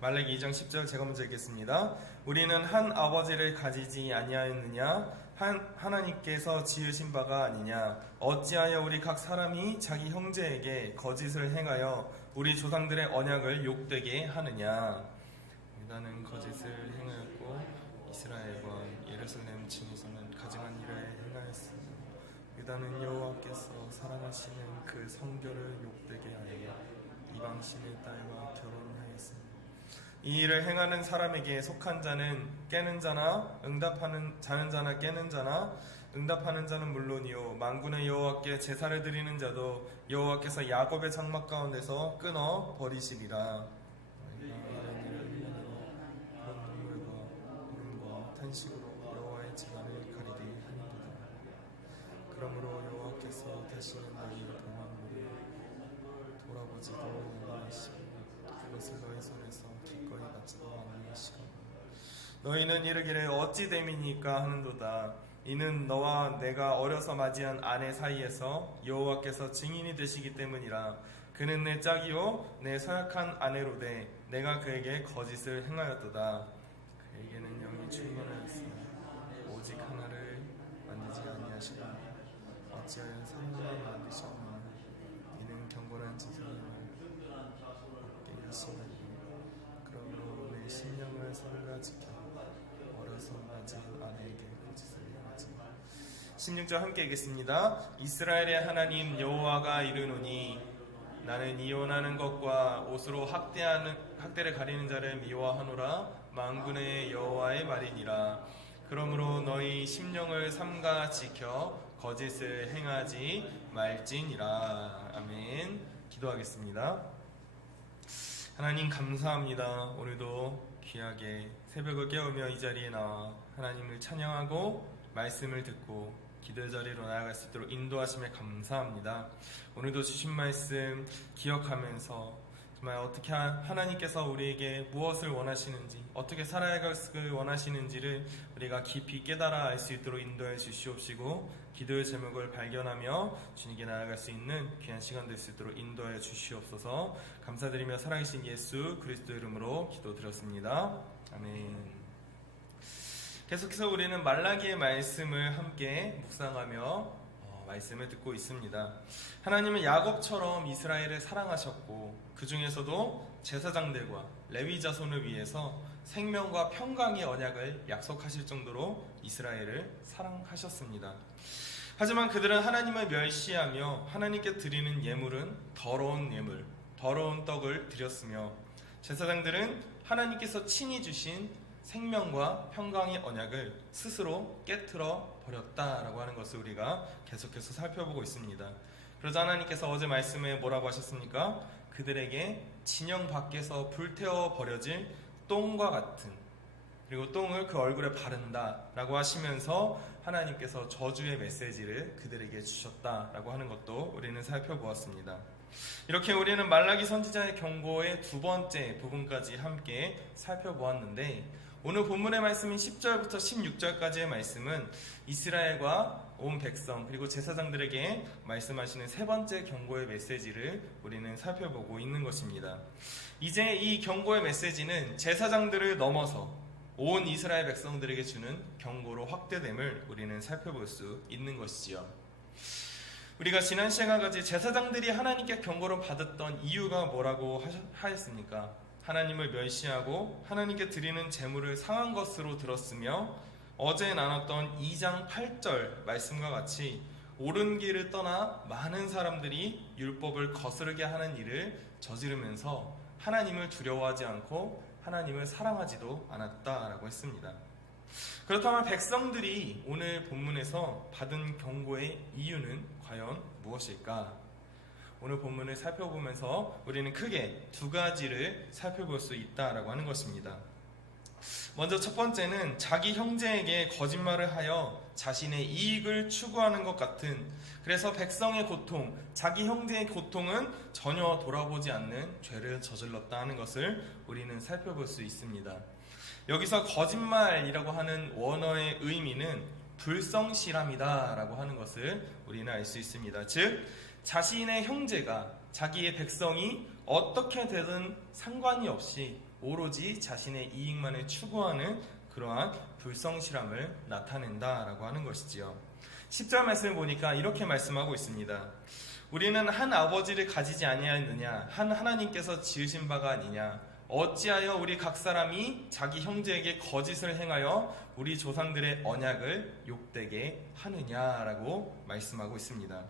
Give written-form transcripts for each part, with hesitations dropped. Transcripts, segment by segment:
말라기 2장 10절 제가 먼저 읽겠습니다. 우리는 한 아버지를 가지지 아니하였느냐? 하나님께서 지으신 바가 아니냐? 어찌하여 우리 각 사람이 자기 형제에게 거짓을 행하여 우리 조상들의 언약을 욕되게 하느냐? 유다는 거짓을 행하였고 이스라엘과 예루살렘 층에서는 가증한 일을 행하였으며 유다는 여호와께서 사랑하시는 그 성결을 욕되게 하여 이방신의 딸과 결혼하였습니다. 이 일을 행하는 사람에게 속한 자는 깨는 자나 응답하는 자나 깨는 자나 응답하는 자는 물론이요 만군의 여호와께 제사를 드리는 자도 여호와께서 야곱의 장막 가운데서 끊어 버리시리라. 그런 눈물과 울음과 탄식으로 여호와의 제단을 가리게 하는도다. 그러므로 여호와께서 다시는 너희의 범함으로 돌아보지도 아니하시고 그것을 너희 손에서 기꺼이 받지도 아니하시고 너희는 이르기를 어찌 됨이니까 하는도다. 이는 너와 내가 어려서 맞이한 아내 사이에서 여호와께서 증인이 되시기 때문이라. 그는 내 짝이요 내 서약한 아내로되 내가 그에게 거짓을 행하였도다. 그에게는 영이 충만하였으나 오직 하나를 만지지 아니하시니 어찌하여 사람을 만드셨나. 이는 경건한 짓을 없게 하시나니 그러므로 내 심령을 삼가지켜 어려서 맞은 아내에게 거짓을 행하지. 16절 함께 읽겠습니다. 이스라엘의 하나님 여호와가 이르노니 나는 이혼하는 것과 옷으로 학대를 가리는 자를 미워하노라. 만군의 여호와의 말이니라. 그러므로 너희 심령을 삼가 지켜 거짓을 행하지 말지니라. 아멘. 기도하겠습니다. 하나님 감사합니다. 오늘도 귀하게 새벽을 깨우며 이 자리에 나와 하나님을 찬양하고 말씀을 듣고 기도의 자리로 나아갈 수 있도록 인도하심에 감사합니다. 오늘도 주신 말씀 기억하면서 정말 어떻게 하나님께서 우리에게 무엇을 원하시는지, 어떻게 살아가기를 원하시는지를 우리가 깊이 깨달아 알 수 있도록 인도해 주시옵시고 기도의 제목을 발견하며 주님께 나아갈 수 있는 귀한 시간 될 수 있도록 인도해 주시옵소서. 감사드리며 살아계신 예수 그리스도 이름으로 기도드렸습니다. 아멘. 계속해서 우리는 말라기의 말씀을 함께 묵상하며 말씀을 듣고 있습니다. 하나님은 야곱처럼 이스라엘을 사랑하셨고 그 중에서도 제사장들과 레위 자손을 위해서 생명과 평강의 언약을 약속하실 정도로 이스라엘을 사랑하셨습니다. 하지만 그들은 하나님을 멸시하며 하나님께 드리는 예물은 더러운 예물, 더러운 떡을 드렸으며 제사장들은 하나님께서 친히 주신 생명과 평강의 언약을 스스로 깨트려 버렸다라고 하는 것을 우리가 계속해서 살펴보고 있습니다. 그러자 하나님께서 어제 말씀에 뭐라고 하셨습니까? 그들에게 진영 밖에서 불태워 버려질 똥과 같은, 그리고 똥을 그 얼굴에 바른다라고 하시면서 하나님께서 저주의 메시지를 그들에게 주셨다라고 하는 것도 우리는 살펴보았습니다. 이렇게 우리는 말라기 선지자의 경고의 두 번째 부분까지 함께 살펴보았는데 오늘 본문의 말씀인 10절부터 16절까지의 말씀은 이스라엘과 온 백성 그리고 제사장들에게 말씀하시는 세 번째 경고의 메시지를 우리는 살펴보고 있는 것입니다. 이제 이 경고의 메시지는 제사장들을 넘어서 온 이스라엘 백성들에게 주는 경고로 확대됨을 우리는 살펴볼 수 있는 것이지요. 우리가 지난 시간까지 제사장들이 하나님께 경고를 받았던 이유가 뭐라고 하였습니까? 하나님을 멸시하고 하나님께 드리는 제물을 상한 것으로 들었으며 어제 나눴던 2장 8절 말씀과 같이 옳은 길을 떠나 많은 사람들이 율법을 거스르게 하는 일을 저지르면서 하나님을 두려워하지 않고 하나님을 사랑하지도 않았다라고 했습니다. 그렇다면 백성들이 오늘 본문에서 받은 경고의 이유는 과연 무엇일까? 오늘 본문을 살펴보면서 우리는 크게 두 가지를 살펴볼 수 있다라고 하는 것입니다. 먼저 첫 번째는 자기 형제에게 거짓말을 하여 자신의 이익을 추구하는 것 같은, 그래서 백성의 고통, 자기 형제의 고통은 전혀 돌아보지 않는 죄를 저질렀다 하는 것을 우리는 살펴볼 수 있습니다. 여기서 거짓말이라고 하는 원어의 의미는 불성실함이다 라고 하는 것을 우리는 알 수 있습니다. 즉 자신의 형제가, 자기의 백성이 어떻게 되든 상관이 없이 오로지 자신의 이익만을 추구하는 그러한 불성실함을 나타낸다라고 하는 것이지요. 10절 말씀을 보니까 이렇게 말씀하고 있습니다. 우리는 한 아버지를 가지지 아니하였느냐? 한 하나님께서 지으신 바가 아니냐? 어찌하여 우리 각 사람이 자기 형제에게 거짓을 행하여 우리 조상들의 언약을 욕되게 하느냐라고 말씀하고 있습니다.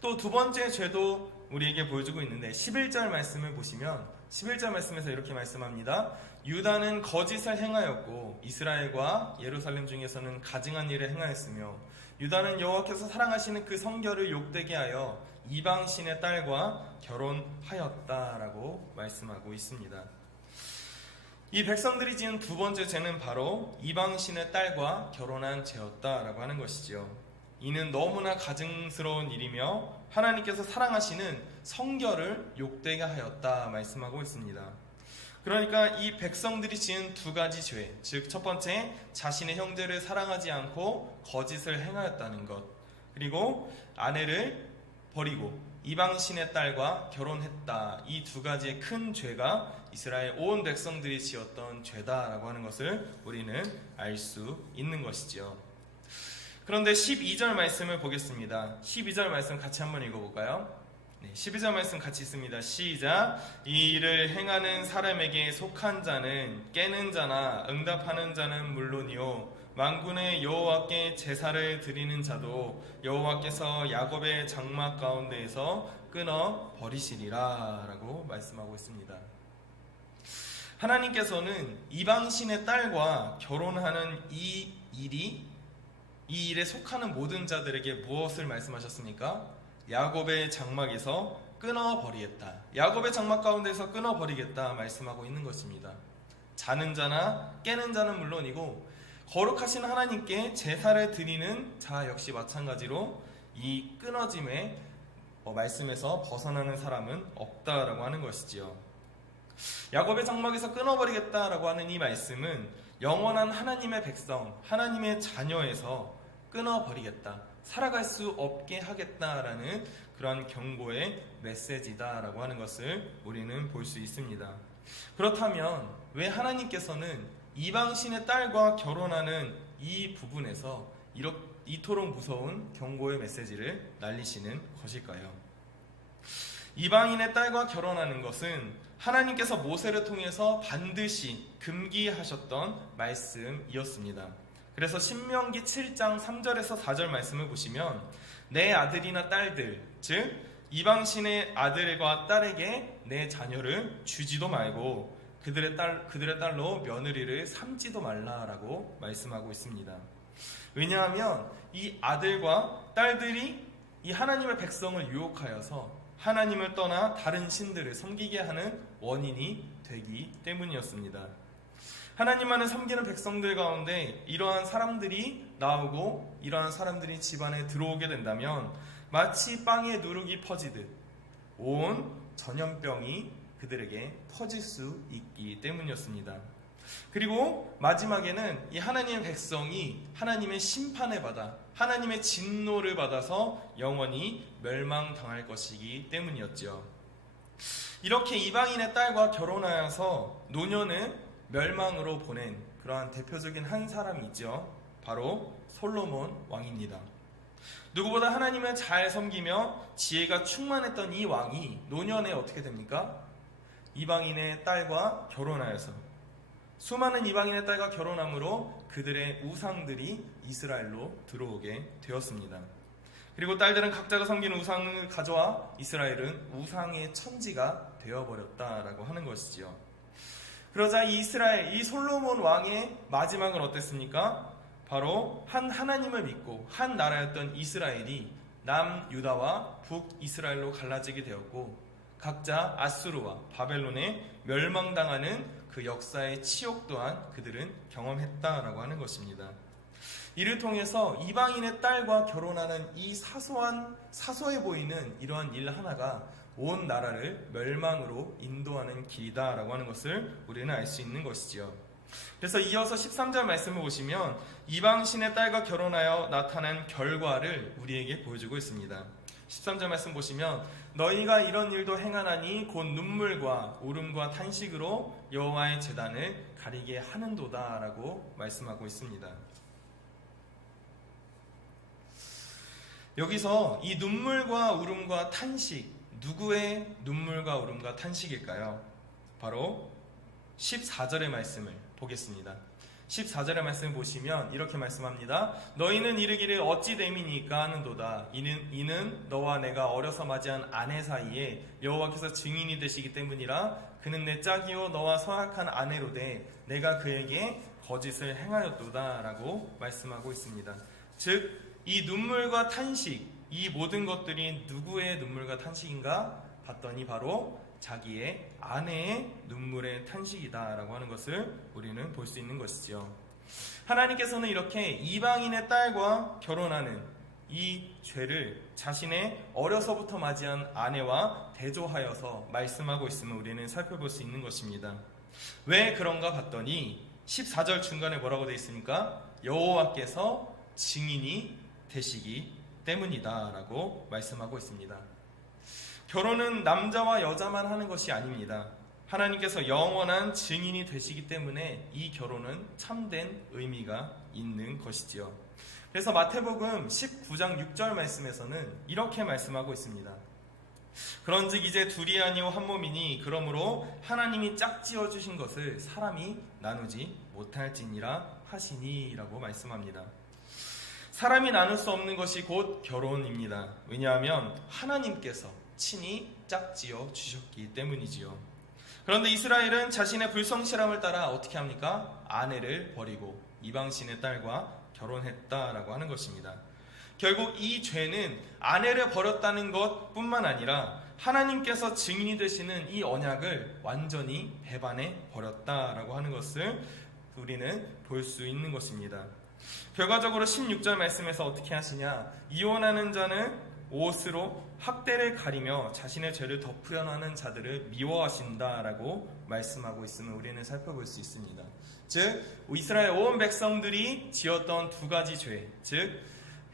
또 두 번째 죄도 우리에게 보여주고 있는데 11절 말씀을 보시면 11절 말씀에서 이렇게 말씀합니다. 유다는 거짓을 행하였고 이스라엘과 예루살렘 중에서는 가증한 일을 행하였으며 유다는 여호와께서 사랑하시는 그 성결을 욕되게 하여 이방신의 딸과 결혼하였다라고 말씀하고 있습니다. 이 백성들이 지은 두 번째 죄는 바로 이방신의 딸과 결혼한 죄였다라고 하는 것이지요. 이는 너무나 가증스러운 일이며 하나님께서 사랑하시는 성결을 욕되게 하였다 말씀하고 있습니다. 그러니까 이 백성들이 지은 두 가지 죄, 즉 첫 번째 자신의 형제를 사랑하지 않고 거짓을 행하였다는 것, 그리고 아내를 버리고 이방신의 딸과 결혼했다. 이 두 가지의 큰 죄가 이스라엘 온 백성들이 지었던 죄다라고 하는 것을 우리는 알 수 있는 것이지요. 그런데 12절 말씀을 보겠습니다. 12절 말씀 같이 한번 읽어볼까요? 12절 말씀 같이 있습니다. 시작. 이 일을 행하는 사람에게 속한 자는 깨는 자나 응답하는 자는 물론이요 만군의 여호와께 제사를 드리는 자도 여호와께서 야곱의 장막 가운데에서 끊어 버리시리라 라고 말씀하고 있습니다. 하나님께서는 이방신의 딸과 결혼하는 이 일에 속하는 모든 자들에게 무엇을 말씀하셨습니까? 야곱의 장막에서 끊어버리겠다. 야곱의 장막 가운데서 끊어버리겠다 말씀하고 있는 것입니다. 자는 자나 깨는 자는 물론이고 거룩하신 하나님께 제사를 드리는 자 역시 마찬가지로 이 끊어짐의 말씀에서 벗어나는 사람은 없다라고 하는 것이지요. 야곱의 장막에서 끊어버리겠다라고 하는 이 말씀은 영원한 하나님의 백성, 하나님의 자녀에서 끊어버리겠다, 살아갈 수 없게 하겠다라는 그런 경고의 메시지다라고 하는 것을 우리는 볼 수 있습니다. 그렇다면 왜 하나님께서는 이방신의 딸과 결혼하는 이 부분에서 이토록 무서운 경고의 메시지를 날리시는 것일까요? 이방인의 딸과 결혼하는 것은 하나님께서 모세를 통해서 반드시 금기하셨던 말씀이었습니다. 그래서 신명기 7장 3절에서 4절 말씀을 보시면 내 아들이나 딸들, 즉 이방신의 아들과 딸에게 내 자녀를 주지도 말고 그들의 딸로 며느리를 삼지도 말라라고 말씀하고 있습니다. 왜냐하면 이 아들과 딸들이 이 하나님의 백성을 유혹하여서 하나님을 떠나 다른 신들을 섬기게 하는 원인이 되기 때문이었습니다. 하나님만을 섬기는 백성들 가운데 이러한 사람들이 나오고 이러한 사람들이 집안에 들어오게 된다면 마치 빵에 누룩이 퍼지듯 온 전염병이 그들에게 퍼질 수 있기 때문이었습니다. 그리고 마지막에는 이 하나님의 백성이 하나님의 심판을 받아 하나님의 진노를 받아서 영원히 멸망당할 것이기 때문이었죠. 이렇게 이방인의 딸과 결혼하여서 노년을 멸망으로 보낸 그러한 대표적인 한 사람이 있죠. 바로 솔로몬 왕입니다. 누구보다 하나님을 잘 섬기며 지혜가 충만했던 이 왕이 노년에 어떻게 됩니까? 이방인의 딸과 결혼하여서 수많은 이방인의 딸과 결혼함으로 그들의 우상들이 이스라엘로 들어오게 되었습니다. 그리고 딸들은 각자가 섬기는 우상을 가져와 이스라엘은 우상의 천지가 되어버렸다라고 하는 것이지요. 그러자 이 솔로몬 왕의 마지막은 어땠습니까? 바로 한 하나님을 믿고 한 나라였던 이스라엘이 남유다와 북이스라엘로 갈라지게 되었고 각자 아수르와 바벨론에 멸망당하는 그 역사의 치욕 또한 그들은 경험했다라고 하는 것입니다. 이를 통해서 이방인의 딸과 결혼하는 이 사소해 보이는 이러한 일 하나가 온 나라를 멸망으로 인도하는 길이다라고 하는 것을 우리는 알 수 있는 것이지요. 그래서 이어서 13절 말씀을 보시면 이방신의 딸과 결혼하여 나타난 결과를 우리에게 보여주고 있습니다. 13절 말씀 보시면 너희가 이런 일도 행하나니 곧 눈물과 울음과 탄식으로 여호와의 제단을 가리게 하는도다 라고 말씀하고 있습니다. 여기서 이 눈물과 울음과 탄식, 누구의 눈물과 울음과 탄식일까요? 바로 14절의 말씀을 보겠습니다. 14절의 말씀을 보시면 이렇게 말씀합니다. 너희는 이르기를 어찌 됨이니까 하는도다. 이는 너와 내가 어려서 맞이한 아내 사이에 여호와께서 증인이 되시기 때문이라. 그는 내 짝이요 너와 서약한 아내로되 내가 그에게 거짓을 행하였도다 라고 말씀하고 있습니다. 즉 이 눈물과 탄식, 이 모든 것들이 누구의 눈물과 탄식인가 봤더니 바로 자기의 아내의 눈물의 탄식이다 라고 하는 것을 우리는 볼 수 있는 것이죠. 하나님께서는 이렇게 이방인의 딸과 결혼하는 이 죄를 자신의 어려서부터 맞이한 아내와 대조하여서 말씀하고 있음을 우리는 살펴볼 수 있는 것입니다. 왜 그런가 봤더니 14절 중간에 뭐라고 되어 있습니까? 여호와께서 증인이 되시기 때문이다 라고 말씀하고 있습니다. 결혼은 남자와 여자만 하는 것이 아닙니다. 하나님께서 영원한 증인이 되시기 때문에 이 결혼은 참된 의미가 있는 것이지요. 그래서 마태복음 19장 6절 말씀에서는 이렇게 말씀하고 있습니다. 그런즉 이제 둘이 아니요 한 몸이니 그러므로 하나님이 짝지어 주신 것을 사람이 나누지 못할지니라 하시니 라고 말씀합니다. 사람이 나눌 수 없는 것이 곧 결혼입니다. 왜냐하면 하나님께서 친히 짝지어 주셨기 때문이지요. 그런데 이스라엘은 자신의 불성실함을 따라 어떻게 합니까? 아내를 버리고 이방신의 딸과 결혼했다라고 하는 것입니다. 결국 이 죄는 아내를 버렸다는 것뿐만 아니라 하나님께서 증인이 되시는 이 언약을 완전히 배반해 버렸다라고 하는 것을 우리는 볼 수 있는 것입니다. 결과적으로 16절 말씀에서 어떻게 하시냐? 이혼하는 자는 옷으로 학대를 가리며 자신의 죄를 덮으려 하는 자들을 미워하신다라고 말씀하고 있음을 우리는 살펴볼 수 있습니다. 즉 이스라엘 온 백성들이 지었던 두 가지 죄, 즉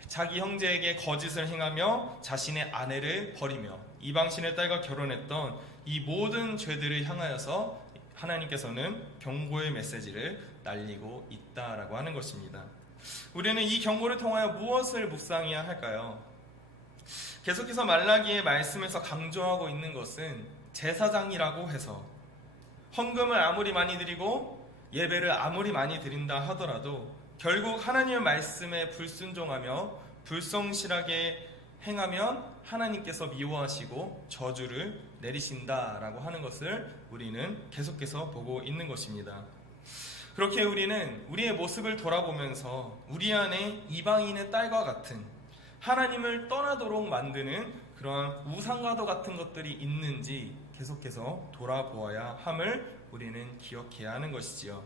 자기 형제에게 거짓을 행하며 자신의 아내를 버리며 이방신의 딸과 결혼했던 이 모든 죄들을 향하여서 하나님께서는 경고의 메시지를 날리고 있다라고 하는 것입니다. 우리는 이 경고를 통하여 무엇을 묵상해야 할까요? 계속해서 말라기의 말씀에서 강조하고 있는 것은 제사장이라고 해서 헌금을 아무리 많이 드리고 예배를 아무리 많이 드린다 하더라도 결국 하나님의 말씀에 불순종하며 불성실하게 행하면 하나님께서 미워하시고 저주를 내리신다라고 하는 것을 우리는 계속해서 보고 있는 것입니다. 그렇게 우리는 우리의 모습을 돌아보면서 우리 안에 이방인의 딸과 같은 하나님을 떠나도록 만드는 그러한 우상과도 같은 것들이 있는지 계속해서 돌아보아야 함을 우리는 기억해야 하는 것이지요.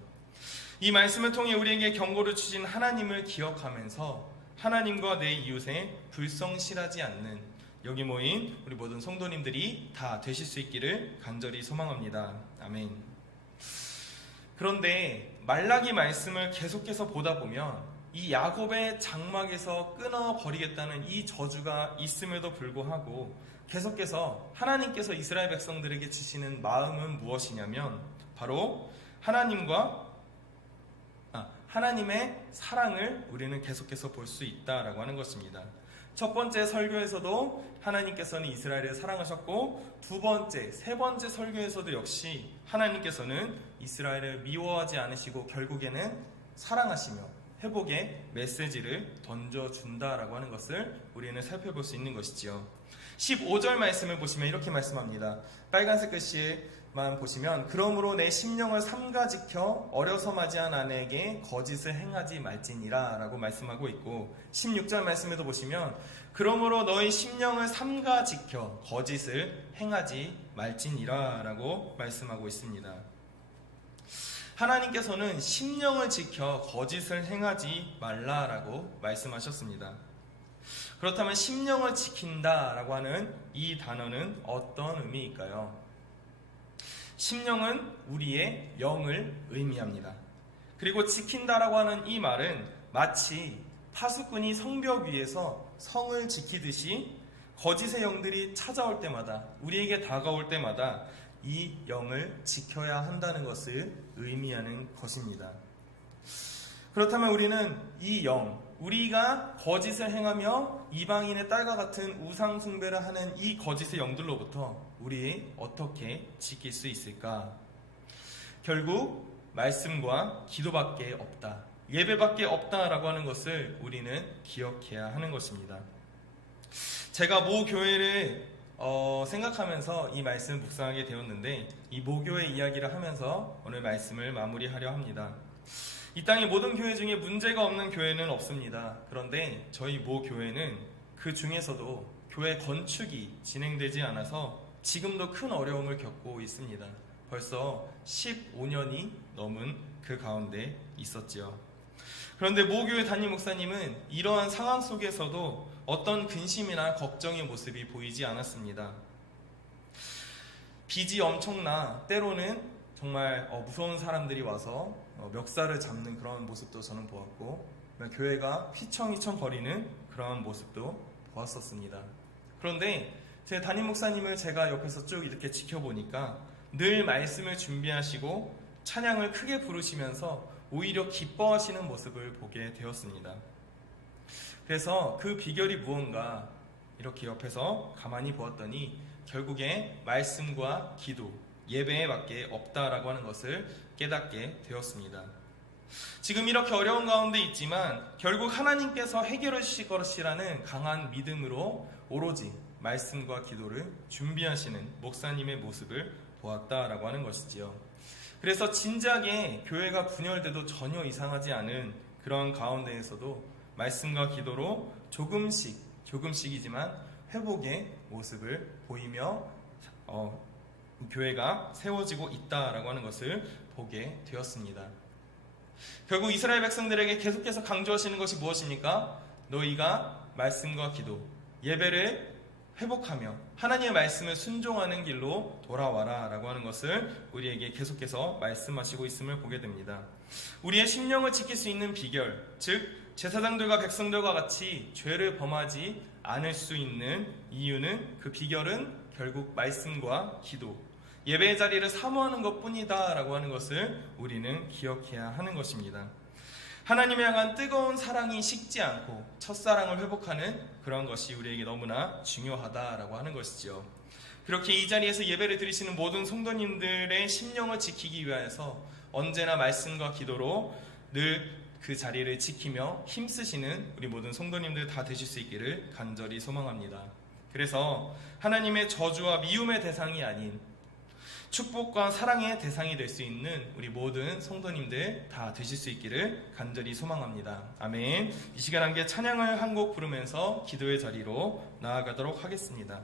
이 말씀을 통해 우리에게 경고를 주신 하나님을 기억하면서 하나님과 내 이웃에 불성실하지 않는 여기 모인 우리 모든 성도님들이 다 되실 수 있기를 간절히 소망합니다. 아멘. 그런데 말라기 말씀을 계속해서 보다 보면 이 야곱의 장막에서 끊어버리겠다는 이 저주가 있음에도 불구하고 계속해서 하나님께서 이스라엘 백성들에게 주시는 마음은 무엇이냐면 바로 하나님의 사랑을 우리는 계속해서 볼 수 있다라고 하는 것입니다. 첫 번째 설교에서도 하나님께서는 이스라엘을 사랑하셨고 두 번째, 세 번째 설교에서도 역시 하나님께서는 이스라엘을 미워하지 않으시고 결국에는 사랑하시며 회복의 메시지를 던져준다라고 하는 것을 우리는 살펴볼 수 있는 것이지요. 15절 말씀을 보시면 이렇게 말씀합니다. 빨간색 글씨만 보시면 그러므로 내 심령을 삼가 지켜 어려서 맞이한 아내에게 거짓을 행하지 말지니라 라고 말씀하고 있고 16절 말씀에도 보시면 그러므로 너희 심령을 삼가 지켜 거짓을 행하지 말지니라 라고 말씀하고 있습니다. 하나님께서는 심령을 지켜 거짓을 행하지 말라라고 말씀하셨습니다. 그렇다면 심령을 지킨다라고 하는 이 단어는 어떤 의미일까요? 심령은 우리의 영을 의미합니다. 그리고 지킨다라고 하는 이 말은 마치 파수꾼이 성벽 위에서 성을 지키듯이 거짓의 영들이 찾아올 때마다, 우리에게 다가올 때마다 이 영을 지켜야 한다는 것을 의미하는 것입니다. 그렇다면 우리는 이 영, 우리가 거짓을 행하며 이방인의 딸과 같은 우상 숭배를 하는 이 거짓의 영들로부터 우리 어떻게 지킬 수 있을까? 결국 말씀과 기도밖에 없다, 예배밖에 없다라고 하는 것을 우리는 기억해야 하는 것입니다. 제가 모 교회를 생각하면서 이 말씀을 묵상하게 되었는데, 이 모교회 이야기를 하면서 오늘 말씀을 마무리하려 합니다. 이 땅의 모든 교회 중에 문제가 없는 교회는 없습니다. 그런데 저희 모 교회는 그 중에서도 교회 건축이 진행되지 않아서 지금도 큰 어려움을 겪고 있습니다. 벌써 15년이 넘은 그 가운데 있었지요. 그런데 모 교회 담임 목사님은 이러한 상황 속에서도 어떤 근심이나 걱정의 모습이 보이지 않았습니다. 빚이 엄청나 때로는 정말 무서운 사람들이 와서 멱살을 잡는 그런 모습도 저는 보았고, 교회가 휘청휘청 거리는 그런 모습도 보았었습니다. 그런데 제 담임 목사님을 제가 옆에서 쭉 이렇게 지켜보니까 늘 말씀을 준비하시고 찬양을 크게 부르시면서 오히려 기뻐하시는 모습을 보게 되었습니다. 그래서 그 비결이 무언가 이렇게 옆에서 가만히 보았더니 결국에 말씀과 기도, 예배밖에 없다라고 하는 것을 깨닫게 되었습니다. 지금 이렇게 어려운 가운데 있지만 결국 하나님께서 해결해 주실 것이라는 강한 믿음으로 오로지 말씀과 기도를 준비하시는 목사님의 모습을 보았다라고 하는 것이지요. 그래서 진작에 교회가 분열돼도 전혀 이상하지 않은 그런 가운데에서도 말씀과 기도로 조금씩이지만 회복의 모습을 보이며 교회가 세워지고 있다라고 하는 것을 보게 되었습니다. 결국 이스라엘 백성들에게 계속해서 강조하시는 것이 무엇입니까? 너희가 말씀과 기도, 예배를 회복하며 하나님의 말씀을 순종하는 길로 돌아와라 라고 하는 것을 우리에게 계속해서 말씀하시고 있음을 보게 됩니다. 우리의 심령을 지킬 수 있는 비결, 즉 제사장들과 백성들과 같이 죄를 범하지 않을 수 있는 이유는, 그 비결은 결국 말씀과 기도, 예배의 자리를 사모하는 것뿐이다 라고 하는 것을 우리는 기억해야 하는 것입니다. 하나님을 향한 뜨거운 사랑이 식지 않고 첫사랑을 회복하는 그런 것이 우리에게 너무나 중요하다라고 하는 것이죠. 그렇게 이 자리에서 예배를 드리시는 모든 성도님들의 심령을 지키기 위해서 언제나 말씀과 기도로 늘 그 자리를 지키며 힘쓰시는 우리 모든 성도님들 다 되실 수 있기를 간절히 소망합니다. 그래서 하나님의 저주와 미움의 대상이 아닌 축복과 사랑의 대상이 될 수 있는 우리 모든 성도님들 다 되실 수 있기를 간절히 소망합니다. 아멘. 이 시간 함께 찬양을 한 곡 부르면서 기도의 자리로 나아가도록 하겠습니다.